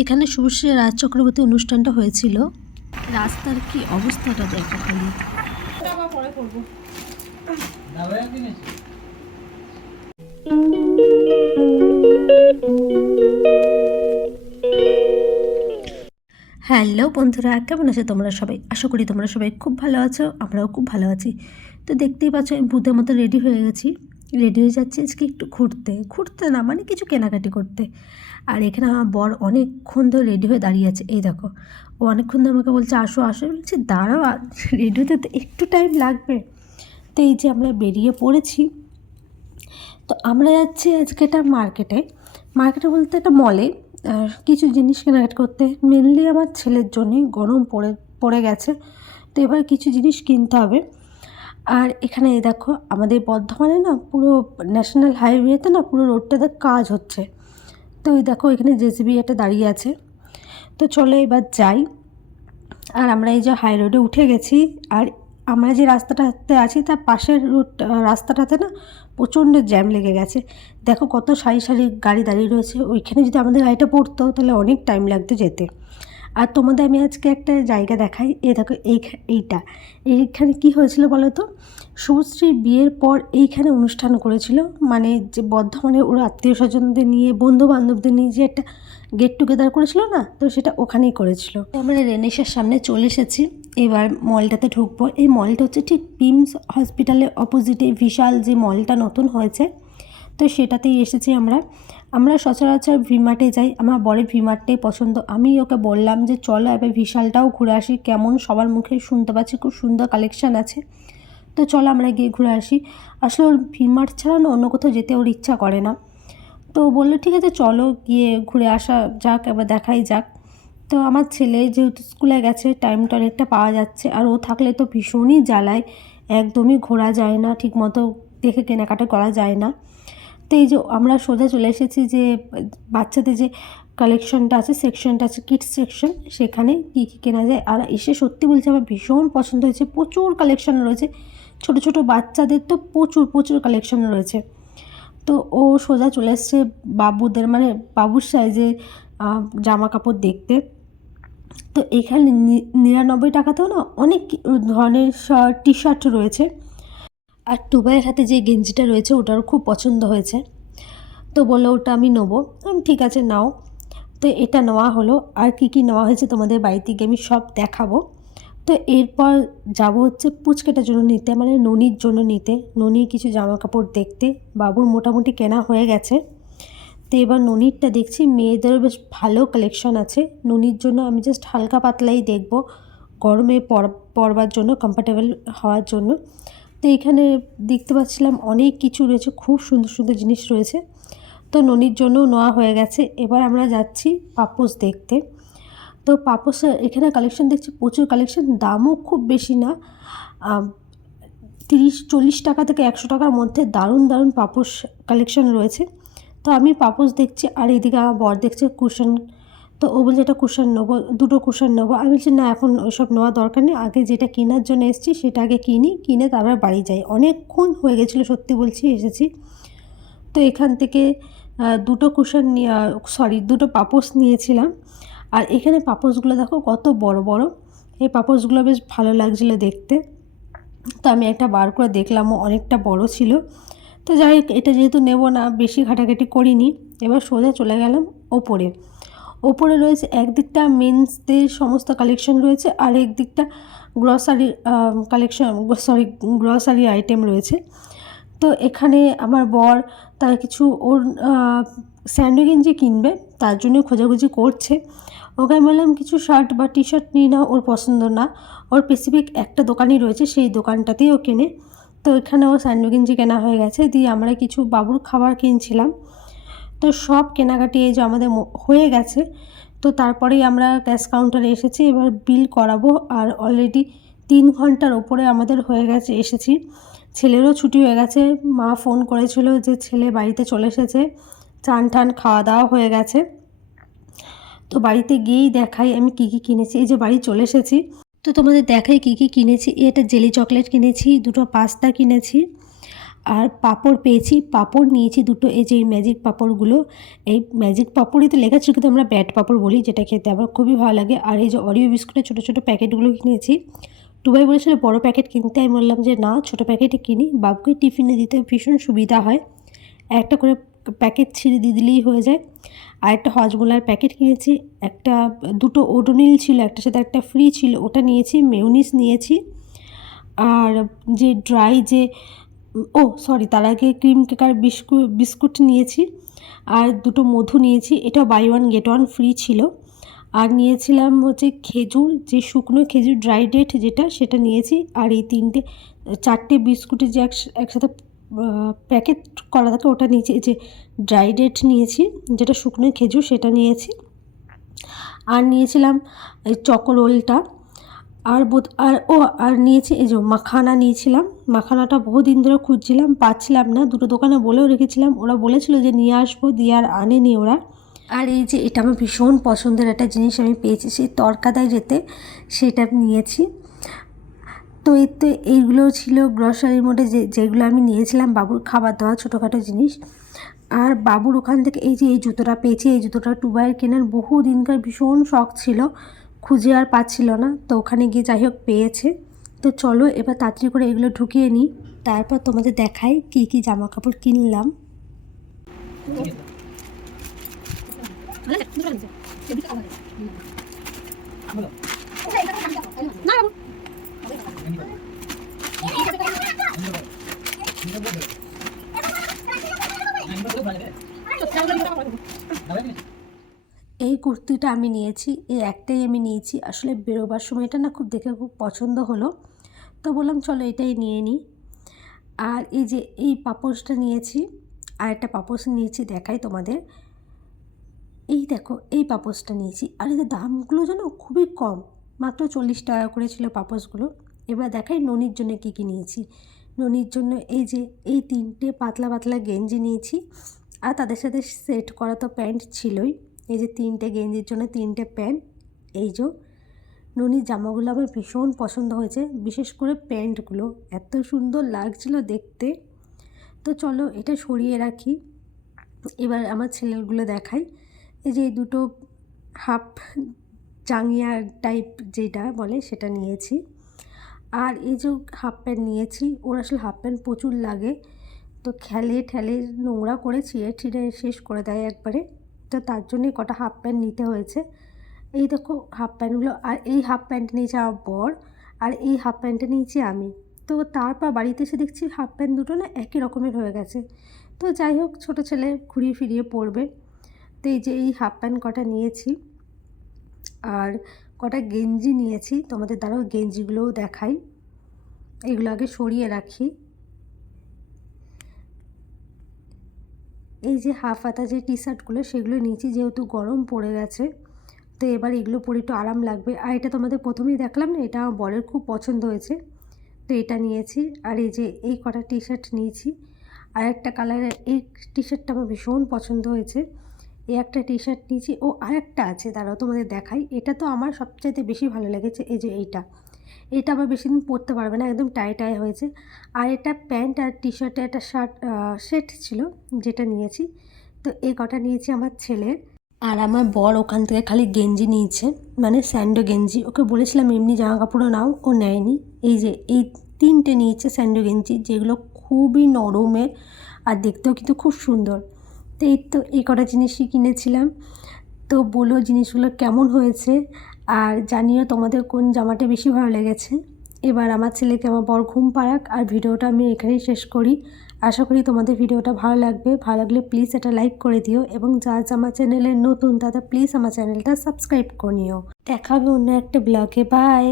এখানে শুভশ্রী রাজ চক্রবর্তী অনুষ্ঠানটা হয়েছিল। রাস্তার কি অবস্থাটা দেখো খালি। হ্যালো বন্ধুরা, কেমন আছো তোমরা সবাই? আশা করি তোমরা সবাই খুব ভালো আছো, আমরাও খুব ভালো আছি। তো দেখতেই পাচ্ছ আমি ভূতের মতো রেডি হয়ে গেছি। রেডি হয়ে যাচ্ছি আজকে একটু ঘুরতে না মানে কিছু কেনাকাটি করতে। আর এখানে আমার বর অনেকক্ষণ ধরে রেডি হয়ে দাঁড়িয়ে আছে। এই দেখো, ও অনেকক্ষণ ধরে আমাকে বলছে আসো আসো, বলছি দাঁড়াও, রেডি হতে তো একটু টাইম লাগবে। তো এই যে আমরা বেরিয়ে পড়েছি। তো আমরা যাচ্ছি আজকে একটা মার্কেটে বলতে একটা মলে কিছু জিনিস কেনাকাটা করতে। মেনলি আমার ছেলের জন্যই, গরম পড়ে গেছে, তো এবার কিছু জিনিস কিনতে হবে। আর এখানে এই দেখো, আমাদের বর্ধমানে না পুরো ন্যাশনাল হাইওয়েতে না পুরো রোডটাতে কাজ হচ্ছে। তো ওই দেখো এখানে জেসিবি একটা দাঁড়িয়ে আছে। তো চলো এবার যাই। আর আমরা এই যে হাই রোডে উঠে গেছি। আর আমরা যে রাস্তাটাতে আছি তার পাশের রাস্তাটাতে না প্রচণ্ড জ্যাম লেগে গেছে। দেখো কত সারি সারি গাড়ি দাঁড়িয়ে রয়েছে। ওইখানে যদি আমাদের গাড়িটা পড়তো তাহলে অনেক টাইম লাগতো যেতে। আর তোমাদের আমি আজকে একটা জায়গা দেখাই। দেখো এইখানে কি হয়েছিল বলো তো? শুভশ্রীর বিয়ের পর এইখানে অনুষ্ঠান করেছিল, মানে যে বর্ধমানে ওর আত্মীয় স্বজনদের নিয়ে, বন্ধু বান্ধবদের নিয়ে যে একটা গেট টুগেদার করেছিল না, তো সেটা ওখানেই করেছিল। আমরা রেনেসার সামনে চলে এসেছি। এবার মলটাতে ঢুকবো। এই মলটা হচ্ছে ঠিক পিমস হসপিটালের অপোজিটে বিশাল যে মলটা নতুন হয়েছে, তো সেটাতেই এসেছি আমরা। আমরা সচরাচর ভিমার্টে যাই, আমার বরের ভিমার্টটাই পছন্দ। আমি ওকে বললাম যে চলো এবার বিশালটাও ঘুরে আসি, কেমন সবার মুখে শুনতে পাচ্ছি খুব সুন্দর কালেকশান আছে, তো চলো আমরা গিয়ে ঘুরে আসি। আসলে ওর ভিমার্ট ছাড়া না অন্য কোথাও যেতে ওর ইচ্ছা করে না। তো বললো ঠিক আছে চলো গিয়ে ঘুরে আসা যাক, এবার দেখাই যাক। তো আমার ছেলে যেহেতু স্কুলে গেছে, টাইমটা অনেকটা পাওয়া যাচ্ছে, আর ও থাকলে তো ভীষণই জ্বালায়, একদমই ঘোরা যায় না ঠিকমতো, দেখে কেনাকাটা করা যায় না। তো এই যে আমরা সোজা চলে এসেছি যে বাচ্চাদের যে কালেকশনটা আছে, সেকশনটা আছে কিডস সেকশন, সেখানে কী কী কেনা যায়। আর এসে সত্যি বলছি আমার ভীষণ পছন্দ হয়েছে, প্রচুর কালেকশন রয়েছে। ছোটো ছোটো বাচ্চাদের তো প্রচুর প্রচুর কালেকশন রয়েছে। তো ও সোজা চলে এসছে বাবুদের, মানে বাবুর সাইজে জামা কাপড় দেখতে। তো এখানে 99 টাকাতেও না অনেক ধরনের টি শার্ট রয়েছে। আর টুবাইয়ের হাতে যে গেঞ্জিটা রয়েছে ওটারও খুব পছন্দ হয়েছে, তো বললো ওটা আমি নেবো। আমি ঠিক আছে নাও। তো এটা নেওয়া হলো। আর কি কি নেওয়া হয়েছে তোমাদের বাড়িতে গিয়ে আমি সব দেখাবো। তো এরপর যাব হচ্ছে পুচকেটার জন্য নিতে, মানে ননির জন্য নিতে, ননির কিছু জামা কাপড় দেখতে। বাবুর মোটামুটি কেনা হয়ে গেছে। তো এবার ননিরটা দেখছি, মেয়েদেরও বেশ ভালো কালেকশন আছে। ননির জন্য আমি জাস্ট হালকা পাতলাই দেখব, গরমে পরবার জন্য, কমফর্টেবল হওয়ার জন্য। তো এখানে দেখতে পাচ্ছিলাম অনেক কিছু রয়েছে, খুব সুন্দর সুন্দর জিনিস রয়েছে। তো ননির জন্য নেওয়া হয়ে গেছে। এবার আমরা যাচ্ছি পাপোশ দেখতে। তো পাপোশের এখানে কালেকশন দেখছি প্রচুর কালেকশন, দামও খুব বেশি না, 30-40 টাকা থেকে 100 টাকার মধ্যে দারুণ দারুণ পাপোশ কালেকশন রয়েছে। তো আমি পাপোশ দেখছি, আর এদিকে আমার বর দেখছে কুশন। তো ও বলছে এটা কুশন নেবো, দুটো কুশন নেবো। আমি বলছি না, এখন ওইসব নেওয়া দরকার নেই, আগে যেটা কেনার জন্য এসেছি সেটা আগে কিনে তারপর বাড়ি যাই। অনেকক্ষণ হয়ে গেছিলো সত্যি বলছি এসেছি। তো এখান থেকে দুটো কুশন দুটো পাপোশ নিয়েছিলাম। আর এখানে পাপোশগুলো দেখো কত বড় বড়, এই পাপোশগুলো বেশ ভালো লাগছিলো দেখতে। তো আমি একটা বার করে দেখলাম, অনেকটা বড় ছিল। তো যাই হোক, এটা যেহেতু নেব না, বেশি ঘাটাঘাটি করিনি। এবার সোজা চলে গেলাম ওপরে রয়েছে একদিকটা মেন্সদের সমস্ত কালেকশন রয়েছে, আর একদিকটা গ্রসারি গ্রসারি আইটেম রয়েছে। তো এখানে আমার বর তার কিছু ওর স্যান্ডো গেঞ্জি কিনবে, তার জন্য খোঁজাখুঁজি করছে। ওকে আমি বললাম কিছু শার্ট বা টি শার্ট নিই না, ওর পছন্দ না। ওর স্পেসিফিক একটা দোকানই রয়েছে, সেই দোকানটাতেই ও কেনে। তো এখানে ও স্যান্ডো গেঞ্জি কেনা হয়ে গেছে। দিয়ে আমরা কিছু বাবুর খাবার কিনছিলাম। তো সব কেনাকাটি এই যে আমাদের হয়ে গেছে। তো তারপরেই আমরা ক্যাশ কাউন্টারে এসেছি, এবার বিল করাবো। আর অলরেডি 3 ঘন্টার ওপরে আমাদের হয়ে গেছে এসেছি। ছেলেরও ছুটি হয়ে গেছে, মা ফোন করেছিল যে ছেলে বাড়িতে চলে এসেছে, চান টান খাওয়া দাওয়া হয়ে গেছে। তো বাড়িতে গিয়েই দেখাই আমি কী কী কিনেছি। এই যে বাড়ি চলে এসেছি, তো তোমাদের দেখাই কী কী কিনেছি। এটা জেলি চকলেট কিনেছি, দুটো পাস্তা কিনেছি, আর পাঁপড় পেয়েছি, পাঁপড় নিয়েছি দুটো, এই যে এই ম্যাজিক পাঁপড়গুলো, এই ম্যাজিক পাঁপড়ই তো লেখা ছিল কিন্তু আমরা ব্যাট পাঁপড় বলি, যেটা খেতে আমার খুবই ভালো লাগে। আর এই যে অরিও বিস্কুটের ছোটো ছোটো প্যাকেটগুলো কিনেছি। টুবাই বলেছিল বড় প্যাকেট কিনতে, আমি বললাম যে না, ছোটো প্যাকেটই কিনি, বাবুকে টিফিনে দিতে ভীষণ সুবিধা হয়, একটা করে প্যাকেট ছিঁড়ে দিয়ে দিলেই হয়ে যায়। আর একটা হজমোলার প্যাকেট কিনেছি, একটা দুটো ওডোনিল ছিল, একটার সাথে একটা ফ্রি ছিল, ওটা নিয়েছি। মেয়োনিজ নিয়েছি, আর যে ড্রাই যে সরি, তার আগে ক্রিম কেকার বিস্কুট নিয়েছি, আর দুটো মধু নিয়েছি, এটা buy one get one free ছিল। আর নিয়েছিলাম হচ্ছে খেজুর, যে শুকনো খেজুর ড্রাই ডেট যেটা, সেটা নিয়েছি। আর এই চারটে বিস্কুটের যে একসাথে প্যাকেট করা থাকে ওটা নিয়েছি, যে ড্রাই ডেট নিয়েছি, যেটা শুকনো খেজুর সেটা নিয়েছি। আর নিয়েছিলাম এই চকোরোলটা, আর নিয়েছি এই যে মাখানা নিয়েছিলাম। মাখানাটা বহুদিন ধরে খুঁজছিলাম, পাচ্ছিলাম না, দুটো দোকানে বলেও রেখেছিলাম, ওরা বলেছিল যে নিয়ে আসবো, দিয়ে আর আনেনি ওরা। আর এই যে এটা আমার ভীষণ পছন্দের একটা জিনিস আমি পেয়েছি, সেই তরকাদায় যেতে, সেটা নিয়েছি। তো এইগুলো ছিল গ্রসারির মধ্যে যেগুলো আমি নিয়েছিলাম বাবুর খাবার দাওয়া ছোটোখাটো জিনিস। আর বাবুর ওখান থেকে এই যে এই জুতোটা পেয়েছি, এই জুতোটা টুবাইয়ের কেনার বহু দিনকার ভীষণ শখ ছিল, খুঁজে আর পাচ্ছিল না, তো ওখানে গিয়ে যাই হোক পেয়েছে। তো চলো এবার তাড়াতাড়ি করে এগুলো ঢুকিয়ে নিই, তারপর তোমাদের দেখাই কী কী জামা কাপড় কিনলাম। এই কুর্তিটা আমি নিয়েছি, এই একটাই আমি নিয়েছি, আসলে বেরোবার সময়টা না খুব দেখে খুব পছন্দ হলো, তো বললাম চলো এটাই নিয়ে নিই। আর এই যে এই পাপোশটা নিয়েছি, আর একটা পাপোশ নিয়েছি, দেখাই তোমাদের, এই দেখো এই পাপোশটা নিয়েছি। আর এদের দামগুলো যেন খুবই কম, মাত্র 40 টাকা করে ছিল পাপোশগুলো। এবার দেখাই ননির জন্য কী কী নিয়েছি। ননির জন্য এই যে এই 3টে পাতলা পাতলা গেঞ্জি নিয়েছি, আর তাদের সাথে সেট করা তো প্যান্ট ছিলই, এই যে 3টে গেঞ্জির জন্য 3টে প্যান্ট। এই যে ননির জামাগুলো আমার ভীষণ পছন্দ হয়েছে, বিশেষ করে প্যান্টগুলো এত সুন্দর লাগছিল দেখতে। তো চলো এটা সরিয়ে রাখি, এবার আমার ছেলেগুলো দেখাই। এই যে এই দুটো হাফ জাঙ্গিয়া টাইপ যেটা বলে সেটা নিয়েছি। আর এই যে হাফ প্যান্ট নিয়েছি, ওর আসলে হাফ প্যান্ট প্রচুর লাগে, তো ঠেলে নোংরা করে ছিঁড়ে শেষ করে দেয় একবারে, তো তার জন্যই কটা হাফ প্যান্ট নিতে হয়েছে। এই দেখো হাফ প্যান্টগুলো, আর এই হাফ প্যান্ট নিয়েছে আমার বর, আর এই হাফ প্যান্টটা নিয়েছি আমি। তো তারপর বাড়িতে এসে দেখছি হাফ প্যান্ট দুটো না একই রকমের হয়ে গেছে, তো যাই হোক ছোটো ছেলে ঘুরিয়ে ফিরিয়ে পরবে, তো এই যে এই হাফ প্যান্ট কটা নিয়েছি। আর কটা গেঞ্জি নিয়েছি, তোমাদের দ্বারাও গেঞ্জিগুলোও দেখাই, এগুলো আগে সরিয়ে রাখি। এই যে হাফ হাতা যে টি শার্টগুলো সেগুলো নিয়েছি, যেহেতু গরম পড়ে গেছে, তো এবার এগুলো পরে একটু আরাম লাগবে। আর এটা তোমাদের প্রথমেই দেখলাম না, এটা আমার বরের খুব পছন্দ হয়েছে, তো এটা নিয়েছি। আর এই যে এই কটা টি শার্ট নিয়েছি, আর একটা কালারের এই টি শার্টটা আমার ভীষণ পছন্দ হয়েছে, এই একটা টি শার্ট নিয়েছি। আরেকটা আছে, দাঁড়াও তোমাদের দেখাই, এটা তো আমার সবচাইতে বেশি ভালো লেগেছে, এই যে এটা আবার বেশি দিন পরতে পারবে না, একদম টাই হয়েছে। আর এটা প্যান্ট আর টি শার্টে একটা সেট ছিল যেটা নিয়েছি, তো এই কটা নিয়েছি আমার ছেলের। আর আমার বর ওখান থেকে খালি গেঞ্জি নিয়েছে, মানে স্যান্ডো গেঞ্জি, ওকে বলেছিলাম এমনি জামা কাপড়ও নাও, ও নেয়নি। এই যে এই 3টে নিয়েছে স্যান্ডো গেঞ্জি, যেগুলো খুবই নরমের আর দেখতেও কিন্তু খুব সুন্দর। তো এই কটা জিনিসই কিনেছিলাম, তো বলো জিনিসগুলো কেমন হয়েছে, আর জানিও তোমাদের কোন জামাটা বেশি ভালো লেগেছে। এবার আমার ছেলেকে আমার বর ঘুম পাড়াক, আর ভিডিওটা আমি এখানেই শেষ করি। আশা করি তোমাদের ভিডিওটা ভালো লাগবে, ভালো লাগলে প্লিজ এটা লাইক করে দিও, এবং যারা আমার চ্যানেলে নতুন তারা প্লিজ আমার চ্যানেলটা সাবস্ক্রাইব করে নিও। দেখা হবে অন্য একটা ব্লগে, বাই।